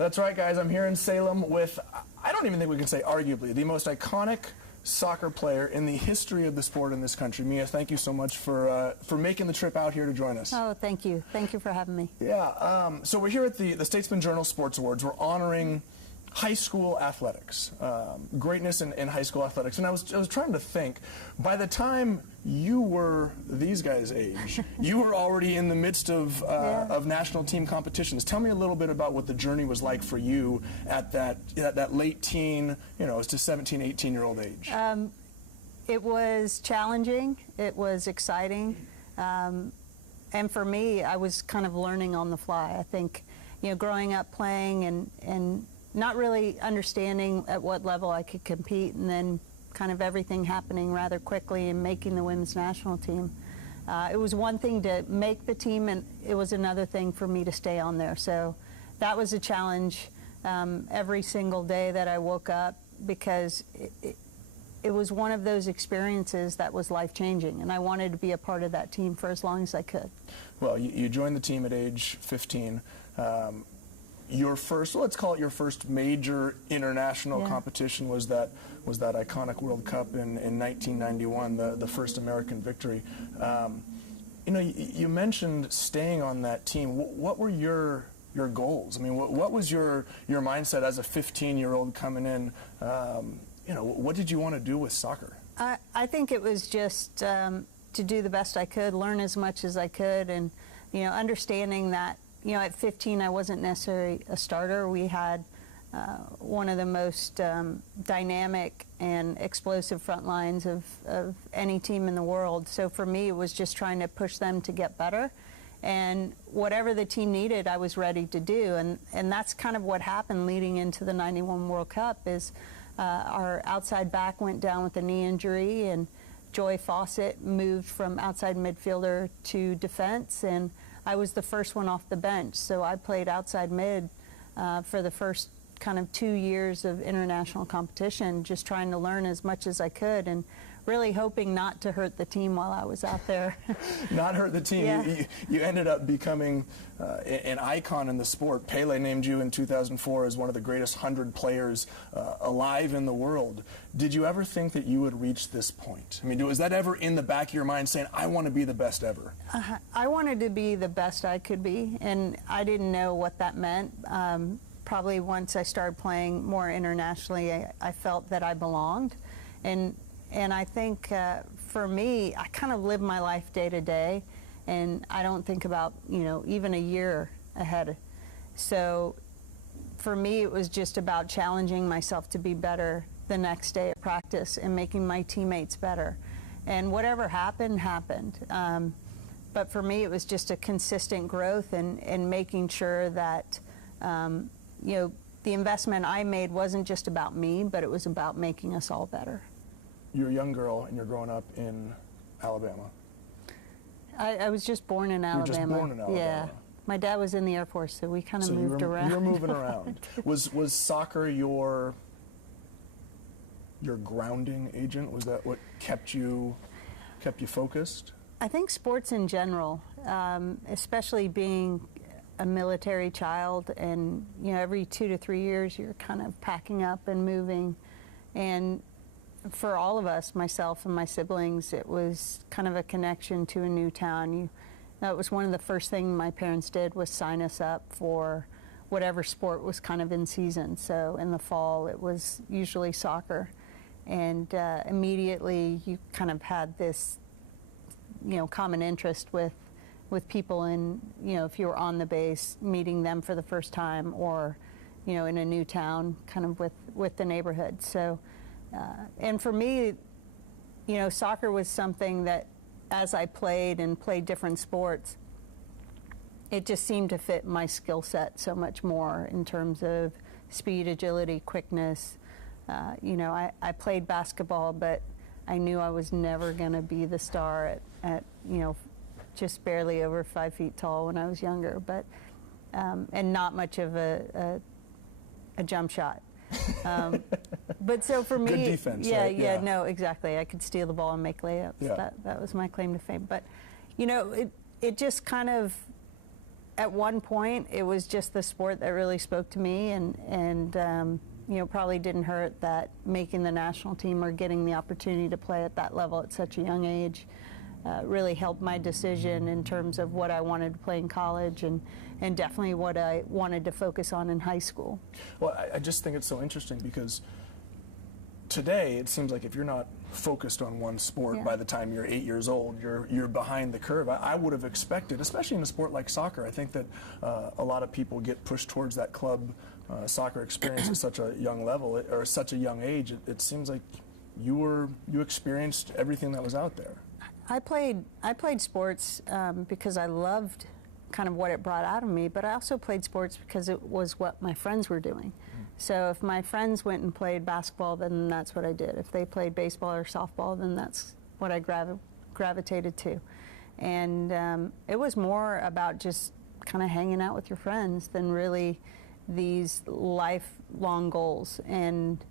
That's right, guys. I'm here in Salem with, I don't even think we can say arguably, the most iconic soccer player in the history of the sport in this country. Mia, thank you so much for making the trip out here to join us. Oh, thank you. Thank you for having me. Yeah, so we're here at the Statesman Journal Sports Awards. We're honoring high school athletics, greatness in high school athletics. And I was trying to think, by the time you were these guys' age, you were already in the midst of national team competitions. Tell me a little bit about what the journey was like for you at that late teen, to 17, 18-year-old age. It was challenging. It was exciting. And for me, I was kind of learning on the fly. I think, growing up playing and not really understanding at what level I could compete, and then kind of everything happening rather quickly and making the women's national team. It was one thing to make the team, and it was another thing for me to stay on there. So that was a challenge every single day that I woke up, because it was one of those experiences that was life-changing, and I wanted to be a part of that team for as long as I could. Well, you joined the team at age 15. Your first, let's call it your first major international competition was that iconic World Cup in 1991, the first American victory. You mentioned staying on that team. What were your goals? I mean, what was your mindset as a 15-year-old coming in? What did you want to do with soccer? I think it was just to do the best I could, learn as much as I could, and understanding that at 15, I wasn't necessarily a starter. We had one of the most dynamic and explosive front lines of any team in the world. So for me, it was just trying to push them to get better. And whatever the team needed, I was ready to do. And that's kind of what happened leading into the 91 World Cup is our outside back went down with a knee injury, and Joy Fawcett moved from outside midfielder to defense, and I was the first one off the bench, so I played outside mid for the first kind of 2 years of international competition, just trying to learn as much as I could and really hoping not to hurt the team while I was out there. Not hurt the team. Yeah. You ended up becoming an icon in the sport. Pele named you in 2004 as one of the greatest 100 players alive in the world. Did you ever think that you would reach this point? I mean, was that ever in the back of your mind saying, I want to be the best ever? I wanted to be the best I could be, and I didn't know what that meant. Probably once I started playing more internationally, I felt that I belonged. And I think for me, I kind of live my life day to day, and I don't think about, even a year ahead. So for me, it was just about challenging myself to be better the next day at practice and making my teammates better. And whatever happened, happened. But for me, it was just a consistent growth and making sure that, the investment I made wasn't just about me, but it was about making us all better. You're a young girl, and you're growing up in Alabama. I was just born in Alabama. You were just born in Alabama. Yeah. My dad was in the Air Force, so we kind of moved around. You were moving around. Was soccer your grounding agent? Was that what kept you focused? I think sports in general, especially being a military child, and every 2 to 3 years you're kind of packing up and moving, and for all of us, myself and my siblings, it was kind of a connection to a new town. That was one of the first things my parents did, was sign us up for whatever sport was kind of in season. So in the fall, it was usually soccer. And immediately you kind of had this, common interest with people in, if you were on the base, meeting them for the first time, or, in a new town, kind of with the neighborhood. So. And for me, soccer was something that, as I played different sports, it just seemed to fit my skill set so much more in terms of speed, agility, quickness. I played basketball, but I knew I was never going to be the star at just barely over 5 feet tall when I was younger, but and not much of a jump shot. But so for me, good defense, yeah, right? yeah, no, exactly. I could steal the ball and make layups. Yeah. That was my claim to fame. But it just kind of, at one point, it was just the sport that really spoke to me, and you know, probably didn't hurt that making the national team or getting the opportunity to play at that level at such a young age really helped my decision in terms of what I wanted to play in college, and definitely what I wanted to focus on in high school. Well, I just think it's so interesting because today it seems like if you're not focused on one sport by the time you're 8 years old, you're behind the curve. I would have expected, especially in a sport like soccer, I think that a lot of people get pushed towards that club soccer experience at such a young level or such a young age. It seems like you experienced everything that was out there. I played sports because I loved kind of what it brought out of me, but I also played sports because it was what my friends were doing. So if my friends went and played basketball, then that's what I did. If they played baseball or softball, then that's what I gravitated to. And it was more about just kind of hanging out with your friends than really these lifelong goals. And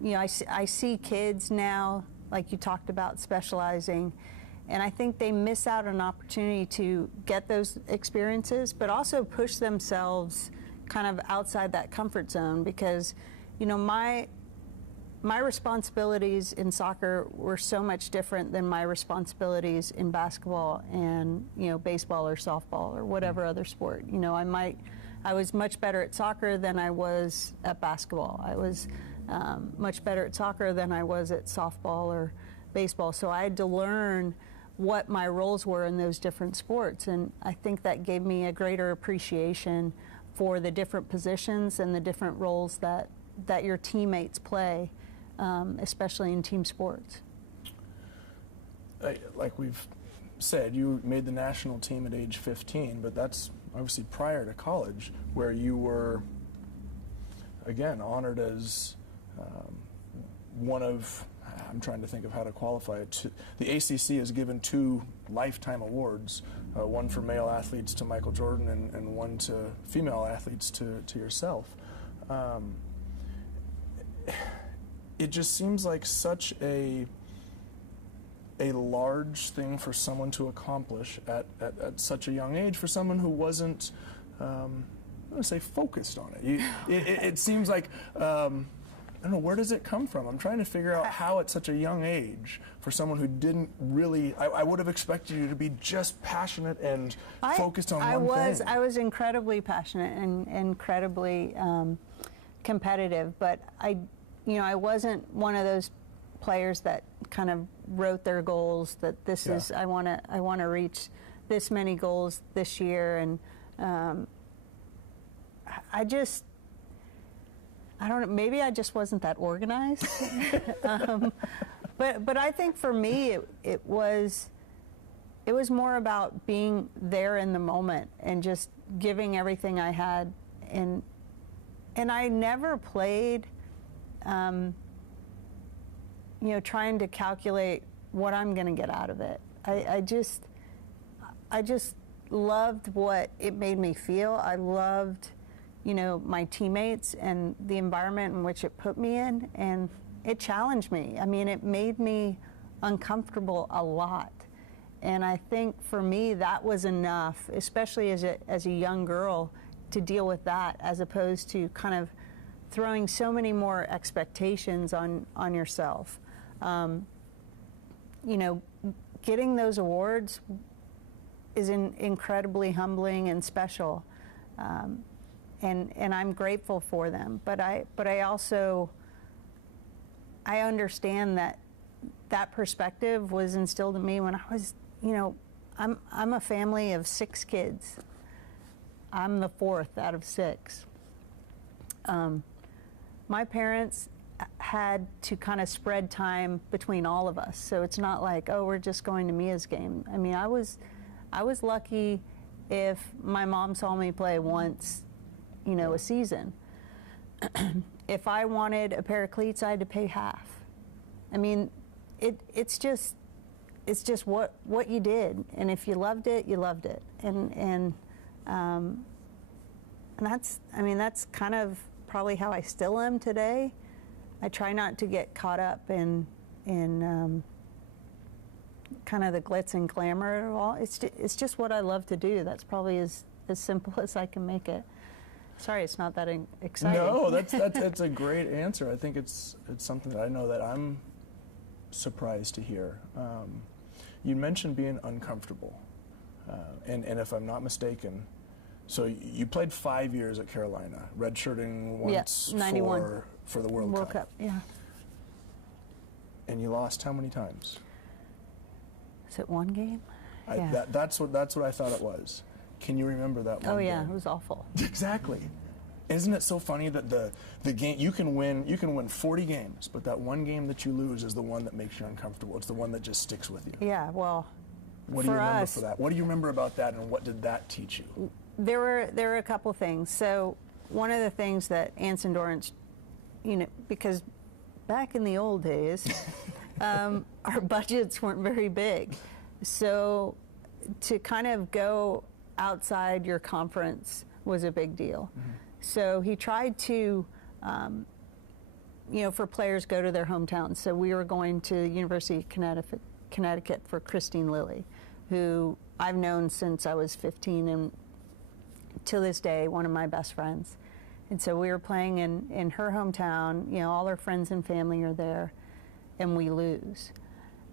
you know, I see kids now, like you talked about, specializing, and I think they miss out on an opportunity to get those experiences, but also push themselves kind of outside that comfort zone, because, you know, my responsibilities in soccer were so much different than my responsibilities in basketball and, you know, baseball or softball or whatever other sport. You know, I was much better at soccer than I was at basketball. I was much better at soccer than I was at softball or baseball. So I had to learn what my roles were in those different sports, and I think that gave me a greater appreciation for the different positions and the different roles that your teammates play, especially in team sports. Like we've said, you made the national team at age 15, but that's obviously prior to college, where you were, again, honored as one of, I'm trying to think of how to qualify it. The ACC has given 2 lifetime awards, one for male athletes to Michael Jordan and one to female athletes to yourself. It just seems like such a large thing for someone to accomplish at such a young age, for someone who wasn't, I'm going to say, focused on it. It seems like, I don't know, where does it come from? I'm trying to figure out how at such a young age, for someone who didn't really, I would have expected you to be just passionate and focused on one thing. I was incredibly passionate and incredibly competitive, but I wasn't one of those players that kind of wrote their goals, that this is, I want to reach this many goals this year, and I don't know, maybe I just wasn't that organized. But I think for me it was more about being there in the moment and just giving everything I had, and I never played you know, trying to calculate what I'm going to get out of it. I just loved what it made me feel. I loved, you know, my teammates and the environment in which it put me in, and it challenged me. I mean, it made me uncomfortable a lot. And I think for me that was enough, especially as a young girl, to deal with that, as opposed to kind of throwing so many more expectations on yourself. You know, getting those awards is incredibly humbling and special. And I'm grateful for them, but I also understand that perspective was instilled in me when I was, you know, I'm a family of 6 kids. I'm the 4th out of 6. My parents had to kind of spread time between all of us, so it's not like, oh, we're just going to Mia's game. I mean, I was lucky if my mom saw me play once, you know, a season. If I wanted a pair of cleats, I had to pay half. I mean, it's just what you did, and if you loved it, you loved it, and that's, I mean, that's kind of probably how I still am today. I try not to get caught up in kind of the glitz and glamour of it all. It's just what I love to do. That's probably as as simple as I can make it. Sorry, it's not that exciting. No, that's a great answer. I think it's something that I know that I'm surprised to hear. You mentioned being uncomfortable, and if I'm not mistaken, so you played 5 years at Carolina, redshirting once 91. for the World Cup. Yeah. And you lost how many times? Is it one game? Yeah. That's what I thought it was. Can you remember that one? Oh yeah, game? it was awful. Exactly. Isn't it so funny that the game you can win 40 games, but that one game that you lose is the one that makes you uncomfortable. It's the one that just sticks with you. Yeah, well, what do you remember for that? What do you remember about that, and what did that teach you? There were a couple things. So one of the things that Anson Dorrance, because back in the old days, our budgets weren't very big, so to kind of go outside your conference was a big deal. Mm-hmm. So he tried to, for players go to their hometowns. So we were going to the University of Connecticut for Christine Lilly, who I've known since I was 15 and to this day, one of my best friends. And so we were playing in her hometown, all her friends and family are there, and we lose.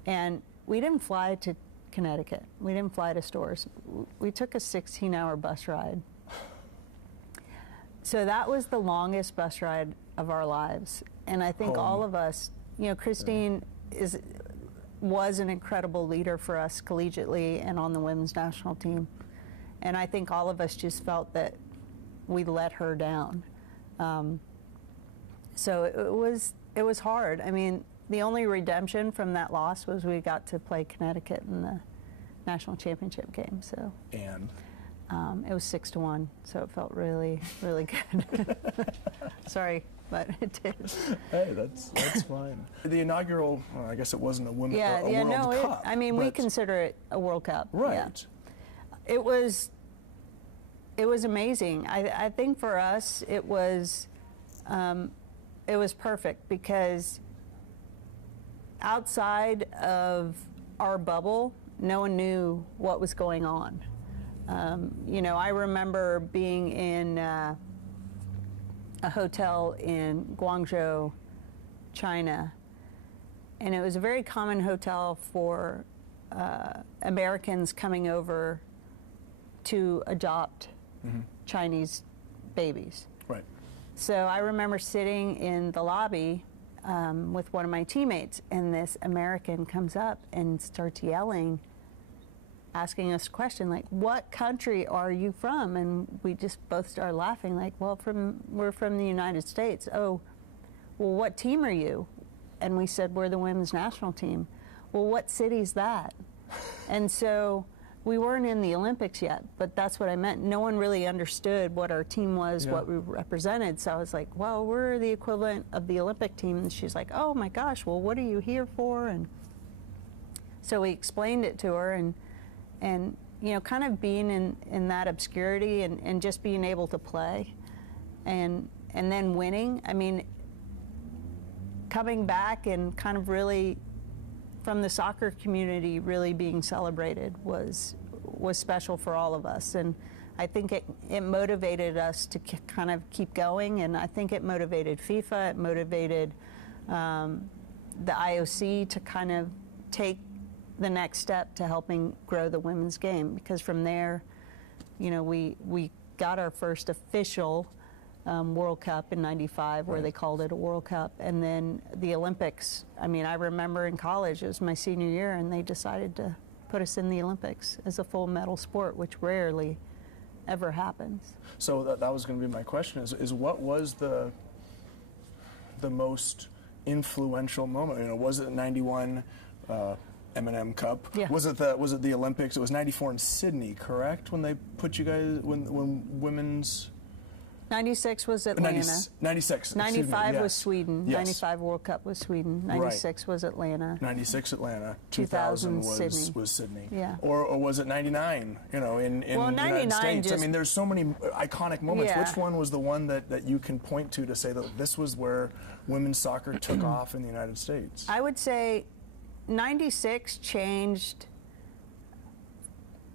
And we didn't fly to Connecticut. We didn't fly to Stores. We took a 16-hour bus ride. So that was the longest bus ride of our lives. And I think all of us, Christine was an incredible leader for us collegiately and on the women's national team. And I think all of us just felt that we let her down. So it was hard. I mean, the only redemption from that loss was we got to play Connecticut in the national championship game. So and it was 6-1, so it felt really, really good. Sorry, but it did. Hey, that's fine. The inaugural, well, I guess it wasn't a World Cup. We consider it a World Cup. Right. Yeah. It was amazing. I think for us it was perfect because outside of our bubble, no one knew what was going on. I remember being in a hotel in Guangzhou, China, and it was a very common hotel for Americans coming over to adopt Chinese babies. Right. So I remember sitting in the lobby with one of my teammates, and this American comes up and starts yelling, asking us a question like, "What country are you from?" And we just both started laughing like, "Well, we're from the United States." "Oh, well, what team are you?" And we said, "We're the women's national team." "Well, what city's that?" And so we weren't in the Olympics yet, but that's what I meant. No one really understood what our team was, what we represented. So I was like, "Well, we're the equivalent of the Olympic team." And she's like, "Oh my gosh, well, what are you here for?" And so we explained it to her, and kind of being in that obscurity and just being able to play and then winning. I mean, coming back and kind of really from the soccer community really being celebrated was special for all of us. And I think it motivated us to kind of keep going, and I think it motivated FIFA, it motivated the IOC to kind of take the next step to helping grow the women's game, because from there, we got our first official World Cup in '95, where they called it a World Cup, and then the Olympics. I mean, I remember in college, it was my senior year, and they decided to put us in the Olympics as a full medal sport, which rarely ever happens. So that was going to be my question: is what was the most influential moment? Was it '91? M&M Cup. Yeah. Was it the Olympics? It was '94 in Sydney, correct? When they put you guys when women's. 96 was Atlanta. 96. 95 yes. was Sweden. Yes. 95 World Cup was Sweden. 96 was Atlanta. 96 Atlanta. 2000 was Sydney. Yeah. Or was it 99? In the United States. I mean, there's so many iconic moments. Yeah. Which one was the one that you can point to say that this was where women's soccer took off in the United States? I would say 96 changed.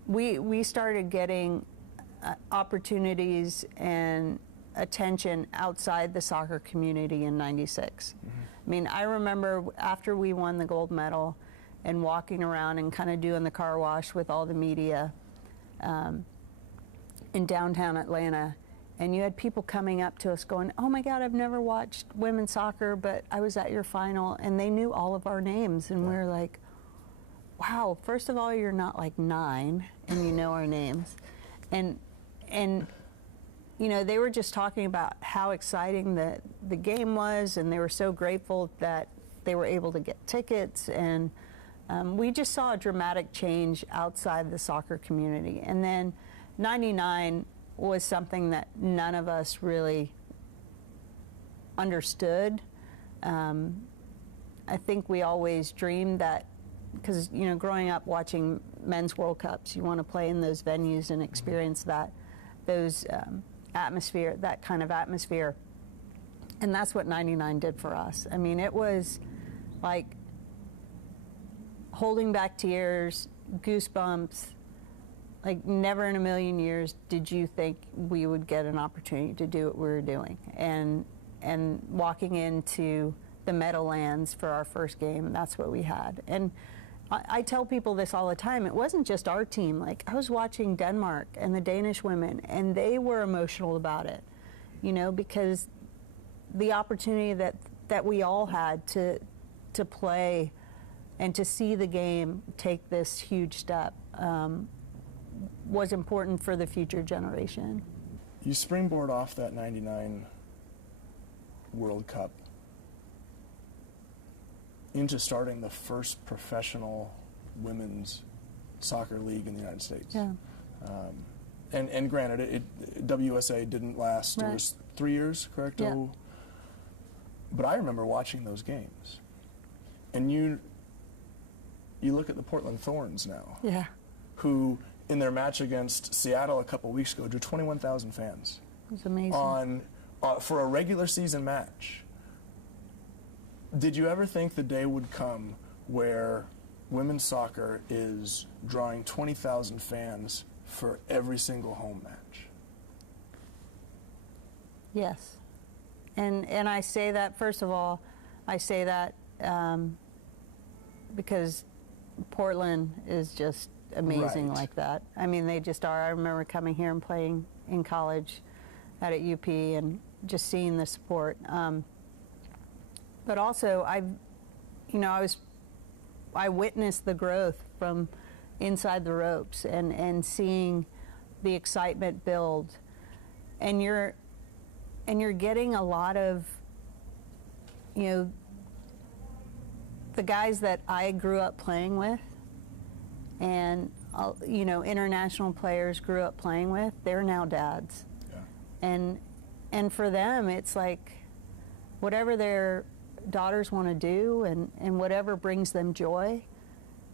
We started getting opportunities and attention outside the soccer community in '96. I mean, I remember after we won the gold medal and walking around and kind of doing the car wash with all the media in downtown Atlanta, and you had people coming up to us going, "Oh my God, I've never watched women's soccer, but I was at your final," and they knew all of our names, and we were like, wow, first of all, you're not like 9 and you know our names. And you know, they were just talking about how exciting the game was, and they were so grateful that they were able to get tickets, and we just saw a dramatic change outside the soccer community. And then '99 was something that none of us really understood. I think we always dreamed that, because, you know, growing up watching men's World Cups, you want to play in those venues and experience that, those atmosphere, that kind of atmosphere. And that's what '99 did for us. I mean, it was like holding back tears, goosebumps. Like, never in a million years did you think we would get an opportunity to do what we were doing. And walking into the Meadowlands for our first game, that's what we had. And I tell people this all the time. It wasn't just our team. Like, I was watching Denmark and the Danish women, and they were emotional about it, you know, because the opportunity that we all had to play and to see the game take this huge step was important for the future generation. You springboard off that '99 World Cup into starting the first professional women's soccer league in the United States. Yeah. And granted, WSA didn't last. Right. It was 3 years, correct? Yeah. Oh, but I remember watching those games. And you look at the Portland Thorns now, Yeah. who in their match against Seattle a couple weeks ago drew 21,000 fans. It was amazing. For a regular season match. Did you ever think the day would come where women's soccer is drawing 20,000 fans for every single home match? Yes. And I say that, first of all, I say that because Portland is just amazing Right. like that. I mean, they just are. I remember coming here and playing in college at UP and just seeing the support. But also, I witnessed the growth from inside the ropes and seeing the excitement build, and you're getting a lot of, you know, the guys that I grew up playing with, and you know, international players grew up playing with. They're now dads, Yeah. and for them, it's like whatever their daughters want to do and whatever brings them joy,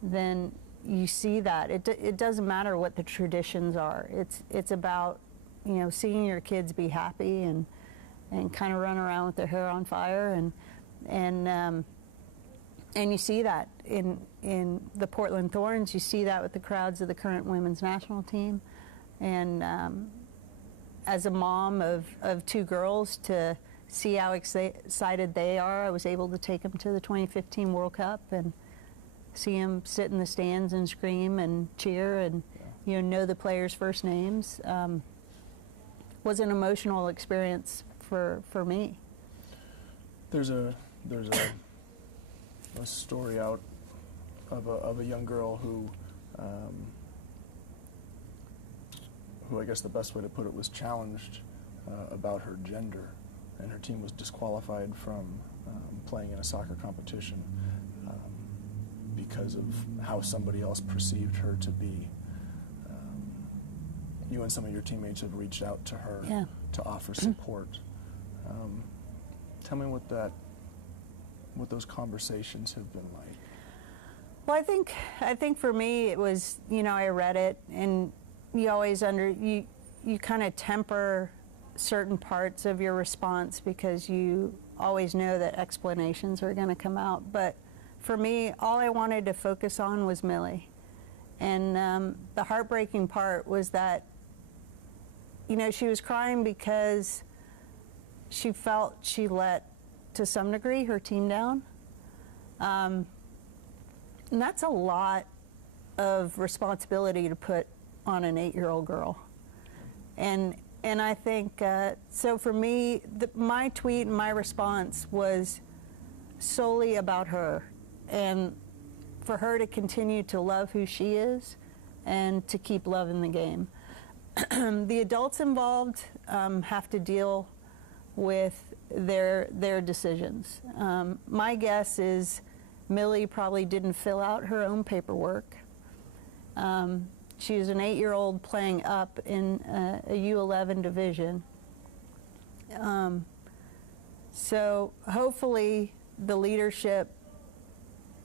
then you see that. It doesn't matter what the traditions are. It's about, you know, seeing your kids be happy and kind of run around with their hair on fire, and you see that in the Portland Thorns. You see that with the crowds of the current women's national team, and as a mom of 2 girls, to see how excited they are. I was able to take them to the 2015 World Cup and see them sit in the stands and scream and cheer and, you know the players' first names. Was an emotional experience for me. There's a story out of a young girl who I guess the best way to put it was challenged about her gender. And her team was disqualified from playing in a soccer competition because of how somebody else perceived her to be. You and some of your teammates have reached out to her to offer support. Tell me what those conversations have been like. Well, I think for me it was, you know, I read it, and you always you kind of temper certain parts of your response because you always know that explanations are going to come out. But for me, all I wanted to focus on was Millie. And the heartbreaking part was that you know, she was crying because she felt she let, to some degree, her team down. And that's a lot of responsibility to put on an 8-year-old girl. And I think, so for me, my tweet and my response was solely about her, and for her to continue to love who she is and to keep loving the game. The adults involved have to deal with their decisions. My guess is Millie probably didn't fill out her own paperwork. She was an 8-year-old playing up in a U11 division. So hopefully the leadership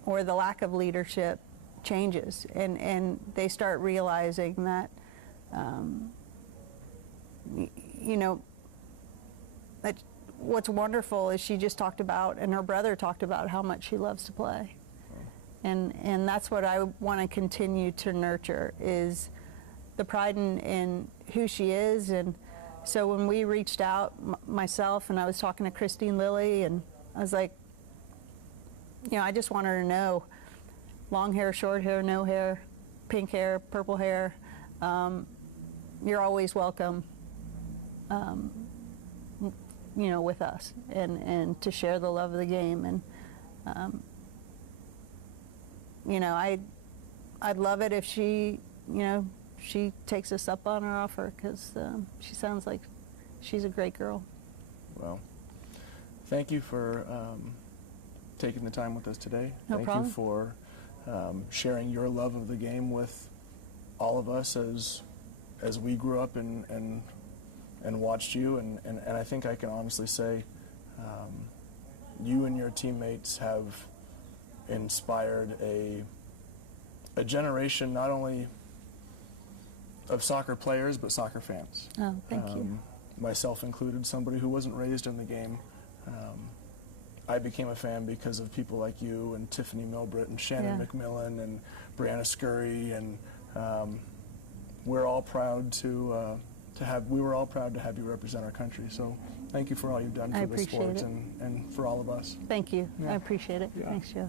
or the lack of leadership changes, and they start realizing that, you know, that what's wonderful is she just talked about, and her brother talked about, how much she loves to play. And that's what I want to continue to nurture, is the pride in who she is. And so when we reached out, myself, and I was talking to Christine Lilly, and I was like, you know, I just want her to know, long hair, short hair, no hair, pink hair, purple hair, you're always welcome, you know, with us, and to share the love of the game. And you know, I'd love it if she, you know, she takes us up on our offer, because she sounds like she's a great girl. Well, thank you for taking the time with us today. No problem. Thank you for sharing your love of the game with all of us as we grew up and watched you. And I think I can honestly say you and your teammates have inspired a generation not only of soccer players but soccer fans. Oh, thank you. Myself included, somebody who wasn't raised in the game. I became a fan because of people like you and Tiffany Milbritt and Shannon McMillan and Brianna Scurry, and we're all proud to have you represent our country. So thank you for all you've done for the sport and for all of us. Thank you. Yeah. I appreciate it. Yeah. Thanks, Joe.